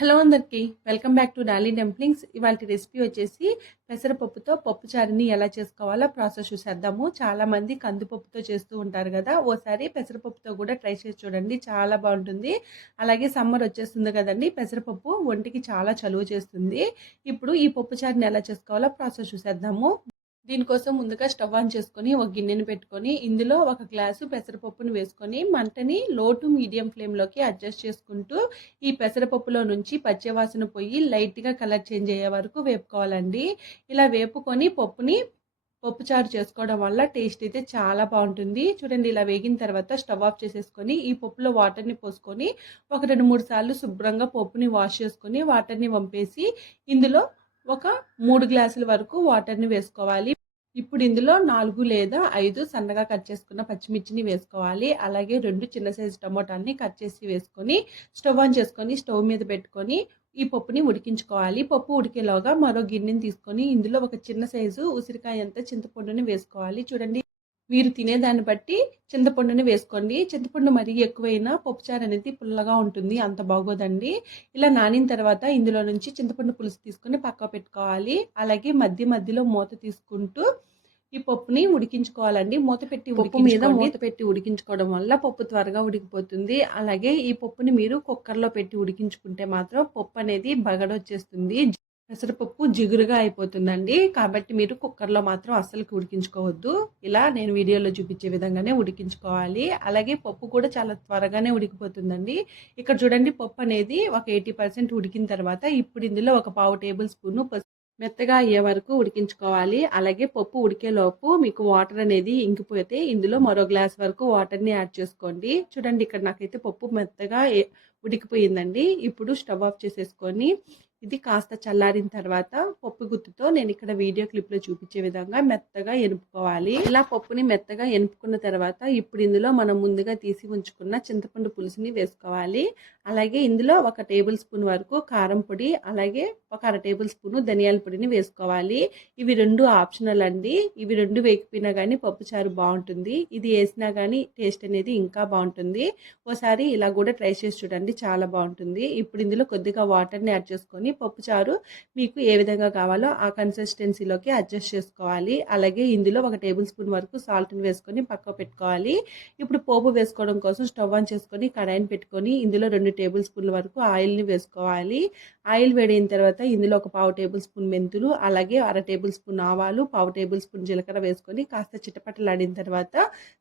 Hello అందరికీ welcome back to Dolly dumplings. ఇవాళ recipe వచ్చేసి పెసరపప్పుతో పప్పుచారుని ఎలా చేసుకోవాలో ప్రాసెస్ చూసేద్దాము. చాలామంది కందిపప్పుతో చేస్తూ ఉంటారు కదా, ఓసారి పెసరపప్పుతో కూడా ట్రై చేసి చూడండి, చాలా బాగుంటుంది. అలాగే సమ్మర్ వచ్చేస్తుంది కదండి, పెసరపప్పు ఒంటికి చాలా చలువ చేస్తుంది. ఇప్పుడు ఈ పప్పుచారుని ఎలా చేసుకోవాలో ప్రాసెస్ చూసేద్దాము. దీనికోసం ముందుగా స్టవ్ ఆన్ చేసుకొని ఒక గిన్నెని పెట్టుకొని ఇందులో ఒక గ్లాసు పెసరపప్పును వేసుకొని మంటని లో టు మీడియం ఫ్లేమ్లోకి అడ్జస్ట్ చేసుకుంటూ ఈ పెసరపప్పులో నుంచి పచ్చివాసన పోయి లైట్గా కలర్ చేంజ్ అయ్యే వరకు వేపుకోవాలండి. ఇలా వేపుకొని పప్పుచారు చేసుకోవడం వల్ల టేస్ట్ అయితే చాలా బాగుంటుంది. చూడండి, ఇలా వేగిన తర్వాత స్టవ్ ఆఫ్ చేసేసుకొని ఈ పప్పులో వాటర్ని పోసుకొని ఒక 2-3 సార్లు శుభ్రంగా పప్పుని వాష్ చేసుకొని వాటర్ని వంపేసి ఇందులో ఒక 3 గ్లాసుల వరకు వాటర్ని వేసుకోవాలి. ఇప్పుడు ఇందులో 4 లేదా 5 సన్నగా కట్ చేసుకున్న పచ్చిమిర్చిని వేసుకోవాలి. అలాగే 2 చిన్న సైజు టమోటాలని కట్ చేసి వేసుకొని స్టవ్ ఆన్ చేసుకొని స్టవ్ మీద పెట్టుకొని ఈ పప్పుని ఉడికించుకోవాలి. పప్పు ఉడికేలోగా మరో గిన్నెని తీసుకొని ఇందులో ఒక చిన్న సైజు ఉసిరికాయ అంత చింతపండుని వేసుకోవాలి. చూడండి, మీరు తినేదాన్ని బట్టి చింతపండుని వేసుకోండి. చింతపండు మరీ ఎక్కువైనా పప్పుచారు అనేది పుల్లగా ఉంటుంది, అంత బాగోదండి. ఇలా నానిన తర్వాత ఇందులో నుంచి చింతపండు పులుసు తీసుకొని పక్క పెట్టుకోవాలి. అలాగే మధ్యలో మూత తీసుకుంటూ ఈ పప్పుని ఉడికించుకోవాలండి. పప్పు మీద మూత పెట్టి ఉడికించుకోవడం వల్ల పప్పు త్వరగా ఉడికిపోతుంది. అలాగే ఈ పప్పుని మీరు కుక్కర్లో పెట్టి ఉడికించుకుంటే మాత్రం పప్పు అనేది బగడొచ్చేస్తుంది, పెసరపప్పు జిగురుగా అయిపోతుందండి. కాబట్టి మీరు కుక్కర్లో మాత్రం అస్సలు ఉడికించుకోవద్దు. ఇలా నేను వీడియోలో చూపించే విధంగానే ఉడికించుకోవాలి. అలాగే పప్పు కూడా చాలా త్వరగానే ఉడికిపోతుందండి. ఇక్కడ చూడండి, పప్పు అనేది ఒక 80% ఉడికిన తర్వాత ఇప్పుడు ఇందులో ఒక 1/2 టేబుల్ స్పూన్ మెత్తగా అయ్యే వరకు ఉడికించుకోవాలి. అలాగే పప్పు ఉడికేలోపు మీకు వాటర్ అనేది ఇంకిపోతే ఇందులో మరో గ్లాస్ వరకు వాటర్ని యాడ్ చేసుకోండి. చూడండి, ఇక్కడ నాకైతే పప్పు మెత్తగా ఉడికిపోయిందండి. ఇప్పుడు స్టవ్ ఆఫ్ చేసేసుకొని ఇది కాస్త చల్లారిన తర్వాత పప్పు గుత్తుతో నేను ఇక్కడ వీడియో క్లిప్లో చూపించే విధంగా మెత్తగా ఎనుపుకోవాలి. ఇలా పప్పుని మెత్తగా ఎనుపుకున్న తర్వాత ఇప్పుడు ఇందులో మనం ముందుగా తీసి ఉంచుకున్న చింతపండు పులుసుని వేసుకోవాలి. అలాగే ఇందులో 1 టేబుల్ స్పూన్ వరకు కారం పొడి, అలాగే 1/2 టేబుల్ స్పూన్ ధనియాల పొడిని వేసుకోవాలి. ఇవి 2 ఆప్షనల్ అండి. ఇవి 2 వేగిపోయినా కానీ పప్పుచారు బాగుంటుంది. ఇది వేసినా కానీ టేస్ట్ అనేది ఇంకా బాగుంటుంది. ఓసారి ఇలా కూడా ట్రై చేసి చూడండి, చాలా బాగుంటుంది. ఇప్పుడు ఇందులో కొద్దిగా వాటర్ని యాడ్ చేసుకొని పప్పుచారు మీకు ఏ విధంగా కావాలో ఆ కన్సిస్టెన్సీలోకి అడ్జస్ట్ చేసుకోవాలి. అలాగే ఇందులో 1 టేబుల్ స్పూన్ వరకు సాల్ట్ని వేసుకొని పక్క పెట్టుకోవాలి. ఇప్పుడు పోపు వేసుకోవడం కోసం స్టవ్ ఆన్ చేసుకొని కడాయిని పెట్టుకొని ఇందులో 2 టేబుల్ స్పూన్ల వరకు ఆయిల్ని వేసుకోవాలి. ఆయిల్ వేడైన తర్వాత ఇందులో ఒక 1/2 టేబుల్ స్పూన్ మెంతులు, అలాగే 1/2 టేబుల్ స్పూన్ ఆవాలు, 1/2 టేబుల్ స్పూన్ జీలకర్ర వేసుకొని కాస్త చిటపటలాడిన తర్వాత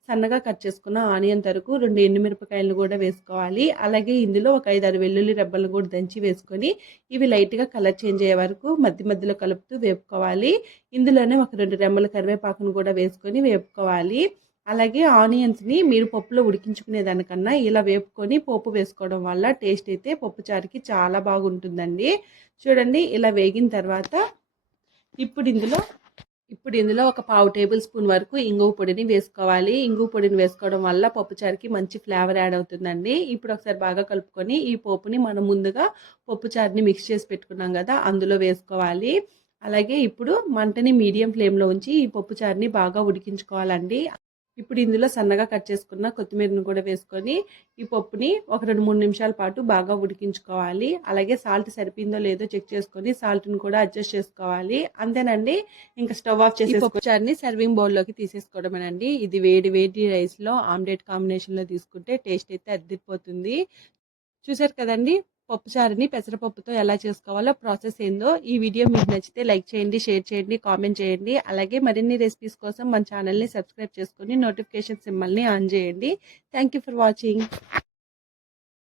సన్నగా కట్ చేసుకున్న ఆనియన్ తరకు 2 ఎండుమిరపకాయలను కూడా వేసుకోవాలి. అలాగే ఇందులో ఒక 5-6 వెల్లుల్లి రెబ్బలను కూడా దంచి వేసుకొని ఇవి లైట్గా కలర్ చేంజ్ అయ్యే వరకు మధ్యలో కలుపుతూ వేపుకోవాలి. ఇందులోనే ఒక 2 రెమ్మల కరివేపాకును కూడా వేసుకొని వేపుకోవాలి. అలాగే ఆనియన్స్ని మీరు పప్పులో ఉడికించుకునే దానికన్నా ఇలా వేపుకొని పోపు వేసుకోవడం వల్ల టేస్ట్ అయితే పప్పుచారుకి చాలా బాగుంటుందండి. చూడండి, ఇలా వేగిన తర్వాత ఇప్పుడు ఇందులో ఒక 1/2 టేబుల్ స్పూన్ వరకు ఇంగువ పొడిని వేసుకోవాలి. ఇంగువ పొడిని వేసుకోవడం వల్ల పప్పుచారుకి మంచి ఫ్లేవర్ యాడ్ అవుతుందండి. ఇప్పుడు ఒకసారి బాగా కలుపుకొని ఈ పోపుని మనం ముందుగా పప్పుచారుని మిక్స్ చేసి పెట్టుకున్నాం కదా, అందులో వేసుకోవాలి. అలాగే ఇప్పుడు మంటని మీడియం ఫ్లేమ్లో ఉంచి ఈ పప్పుచారుని బాగా ఉడికించుకోవాలండి. ఇప్పుడు ఇందులో సన్నగా కట్ చేసుకున్న కొత్తిమీరను కూడా వేసుకొని ఈ పప్పుని ఒక 2-3 నిమిషాల పాటు బాగా ఉడికించుకోవాలి. అలాగే సాల్ట్ సరిపోయిందో లేదో చెక్ చేసుకొని సాల్ట్ని కూడా అడ్జస్ట్ చేసుకోవాలి. అంతేనండి, ఇంకా స్టవ్ ఆఫ్ చేసి పప్పుచారుని సర్వింగ్ బౌల్లోకి తీసేసుకోవడమేనండి. ఇది వేడి రైస్లో ఆమ్లెట్ కాంబినేషన్లో తీసుకుంటే టేస్ట్ అయితే అద్దిరిపోతుంది. చూసారు కదండి, పప్పుచారుని పెసరపప్పుతో ఎలా చేసుకోవాలో ప్రాసెస్ ఏందో. ఈ వీడియో మీకు నచ్చితే లైక్ చేయండి, షేర్ చేయండి, కామెంట్ చేయండి. అలాగే మరిన్ని రెసిపీస్ కోసం మన ఛానల్ని సబ్స్క్రైబ్ చేసుకొని నోటిఫికేషన్ సింబల్ని ఆన్ చేయండి. Thank you for watching.